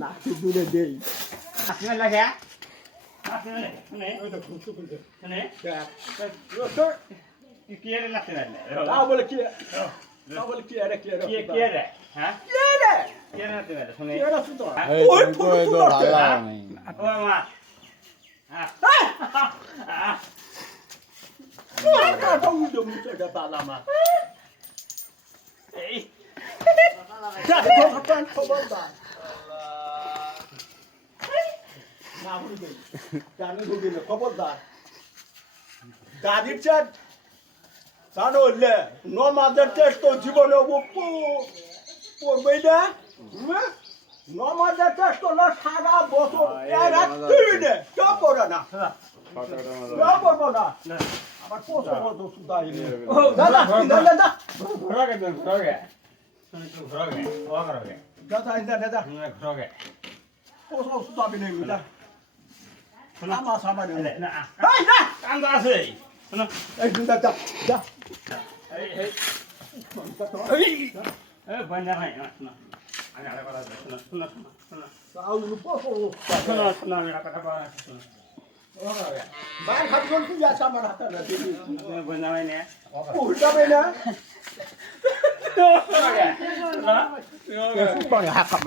লাঠি দূরে দেই আসলে লাগে আসলে নে ওই তো খুব খুব নে তোর কি এর লাগতে না তা বলে কি তা বলে কি আরে কি কি রে হ্যাঁ কি রে লাগতে না শুনে কি আরে শুতো ওই তো ভালো নেই ও মা কা তো উড়ো মুছে গা তালামা এই যা তো হাতান খবরদার না বলি দেই জানি ঢুকি না খবরদার দাদির চাট জানো লে নমাজের টেস্ট তো জীবনে পড়বেই না নমাজের টেস্ট হলো সারা বছর একদিনে কেউ পড়ে না কেউ পড়বো না আবার প্রথম বছর সুদাই দাদা দাদা ঘোরাগে ঘোরাগে শুনে তো ঘোরাগে ও ঘোরাগে দাদা দাদা ঘোরাগে প্রথম সুদাবি নেই বুঝা আমার সামনে না এই না কান্দ আছে শুনো এই দাদা যা এই এই এই বন্ধ হয় না শুনো আমি আরে কথা শুনো শুনো শুনো আউ পোসো শুনো শুনো আমি কথা বলা শুনো বাইরে খাবি কি যা সামনে হাতে না দিবি বন্ধ হয় না উল্টাবে না ঘোরাগে সুপারি হাকাম